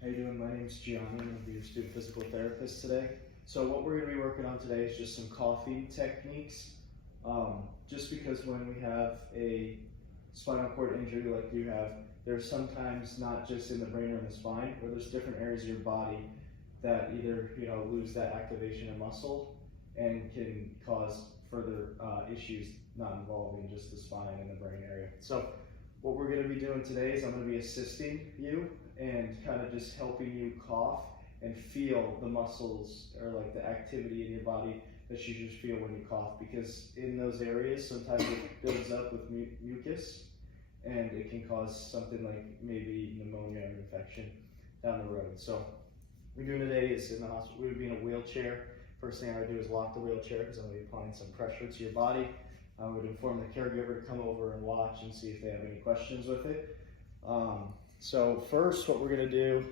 How you doing? My name is Gianni. I'm going to be your student physical therapist today. So what we're going to be working on today is just some coughing techniques. Just because when we have a spinal cord injury like you have, there's sometimes not just in the brain or in the spine, where there's different areas of your body that either lose that activation of muscle and can cause further issues not involving just the spine and the brain area. So what we're going to be doing today is I'm going to be assisting you and kind of just helping you cough and feel the muscles or like the activity in your body that you just feel when you cough, because in those areas sometimes it builds up with mucus and it can cause something like maybe pneumonia or infection down the road. So what we're doing today is in the hospital, we would be in a wheelchair. First thing I would do is lock the wheelchair because I'm going to be applying some pressure to your body. I would inform the caregiver to come over and watch and see if they have any questions with it. So first what we're going to do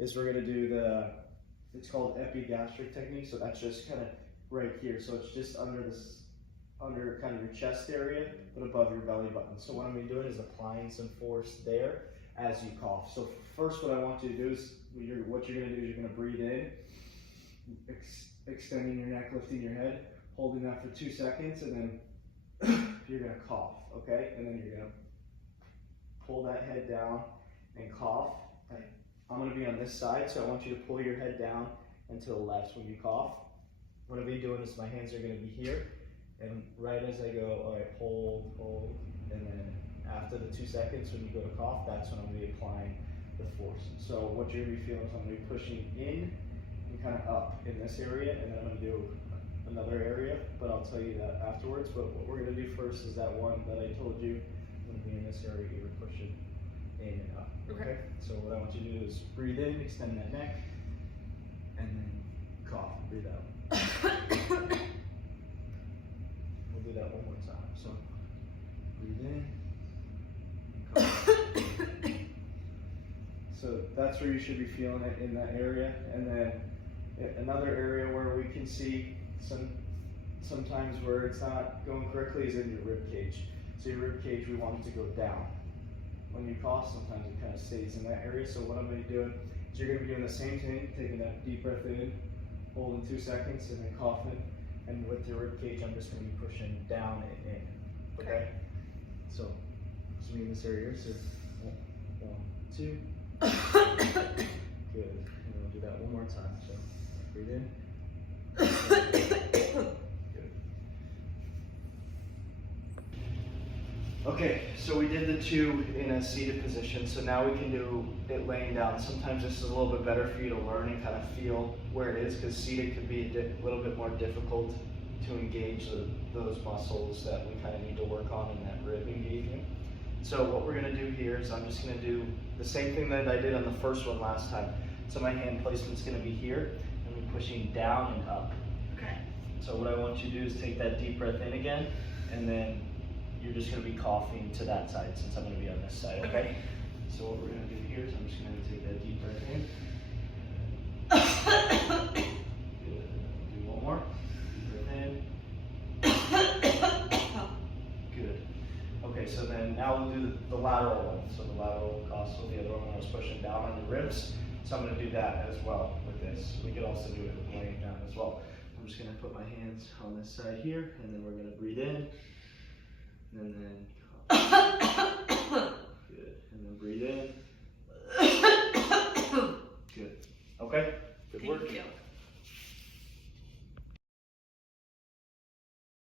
is we're going to do it's called epigastric technique. So that's just kind of right here. So it's just under kind of your chest area, but above your belly button. So what I'm going to be doing is applying some force there as you cough. So first what I want you to do is, what you're going to do is you're going to breathe in, extending your neck, lifting your head, holding that for 2 seconds, and then you're going to cough, okay? And then you're going to pull that head down and cough. I'm going to be on this side, so I want you to pull your head down and to the left when you cough. What I'll be doing is my hands are going to be here, and right as I go, all right, hold, and then after the 2 seconds when you go to cough, that's when I'm going to be applying the force. So what you're going to be feeling is I'm going to be pushing in and kind of up in this area, and then I'm going to do another area, but I'll tell you that afterwards. But what we're going to do first is that one that I told you. I'm going to be in this area here, pushing in and up. Okay? So what I want you to do is breathe in, extend that neck, and then cough. Breathe out. We'll do that one more time. So breathe in, and cough. So that's where you should be feeling it, in that area. And then another area where we can see sometimes where it's not going correctly is in your rib cage. So your rib cage, we want it to go down. When you cough, sometimes it kind of stays in that area. So what I'm going to be doing is you're going to be doing the same thing, taking that deep breath in, holding 2 seconds, and then coughing. And with your rib cage, I'm just going to be pushing down and in. Okay? So be in this area here. So 1, 2. Good. And we'll do that one more time. So breathe in. Good. Okay, so we did the 2 in a seated position, so now we can do it laying down. Sometimes this is a little bit better for you to learn and kind of feel where it is, because seated could be a little bit more difficult to engage those muscles that we kind of need to work on in that rib engagement. So what we're going to do here is I'm just going to do the same thing that I did on the first one last time. So my hand placement's going to be here, and I'm pushing down and up. Okay. So what I want you to do is take that deep breath in again, and then you're just going to be coughing to that side since I'm going to be on this side, okay? So what we're going to do here is I'm just going to take that deep breath in. Good. Do one more. Deep breath in. Good. Okay, so then now we'll do the lateral one. So the lateral also, the other one I was pushing down on the ribs. So I'm going to do that as well with this. We could also do it with laying down as well. I'm just going to put my hands on this side here, and then we're going to breathe in. And then good. And then breathe in. Good. Okay? Good work. Thank you.